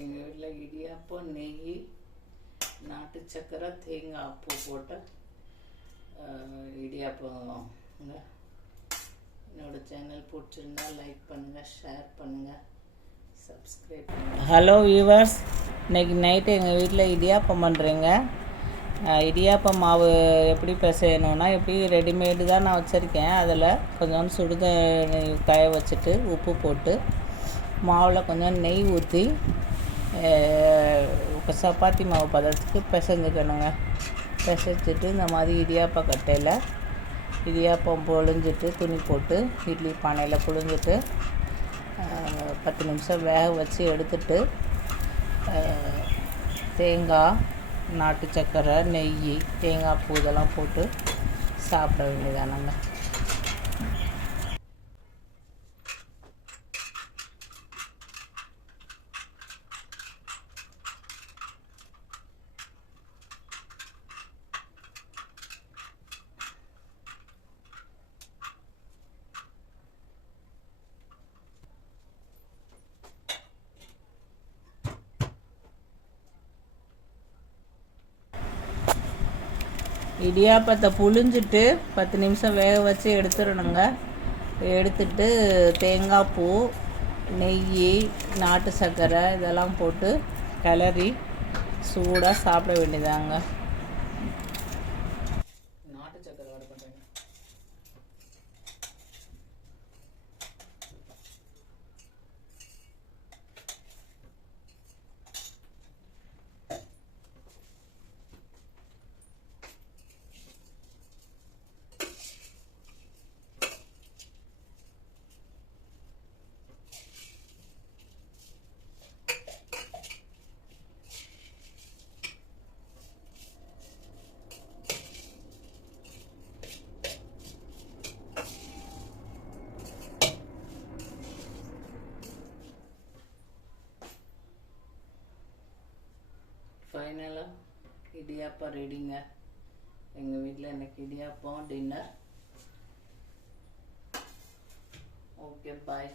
எங்கள் வீட்டில் இடியாப்பம் நெய் நாட்டு சக்கரை தேங்காய் பூ போட்டு இடியாப்பங்க. என்னோட சேனல் பிடிச்சிருந்தா லைக் பண்ணுங்கள், ஷேர் பண்ணுங்கள், சப்ஸ்கிரைப் பண்ணுங்கள். ஹலோ வியூவர்ஸ், இன்றைக்கி நைட்டு எங்கள் வீட்டில் இடியாப்பம் பண்ணுறேங்க. இடியாப்பம் மாவு எப்படி பிசையணுன்னா, எப்படி ரெடிமேடு தான் நான் வச்சுருக்கேன். அதில் கொஞ்சம் சுடுதண்ணி காய வச்சுட்டு உப்பு போட்டு மாவில் கொஞ்சம் நெய் ஊற்றி சப்பாத்தி மாவு பதத்துக்கு பிசைஞ்சுக்கணுங்க. பிசைச்சிட்டு இந்த மாதிரி இடியாப்ப கட்டையில் இடியாப்பம் பொழிஞ்சிட்டு துணி போட்டு இட்லி பானையில் புழிஞ்சிட்டு 10 நிமிஷம் வேக வச்சு எடுத்துட்டு தேங்காய், நாட்டு சக்கரை, நெய், தேங்காய் பூ இதெல்லாம் போட்டு சாப்பிட வேண்டியதானங்க. இடியாப்பத்தை புழிஞ்சிட்டு 10 நிமிஷம் வேக வச்சு எடுத்துடணுங்க. எடுத்துட்டு தேங்காய் பூ, நெய், நாட்டு சர்க்கரை இதெல்லாம் போட்டு கிளறி சூடாக சாப்பிட வேண்டியதாங்க. நாட்டு சர்க்கரை ஆட் பண்ணுறேங்க. ஃபைனலாக இடியாப்பம் ரெடிங்க. எங்கள் வீட்டில் இன்றைக்கி இடியாப்பம் டின்னர். ஓகே, பாய்.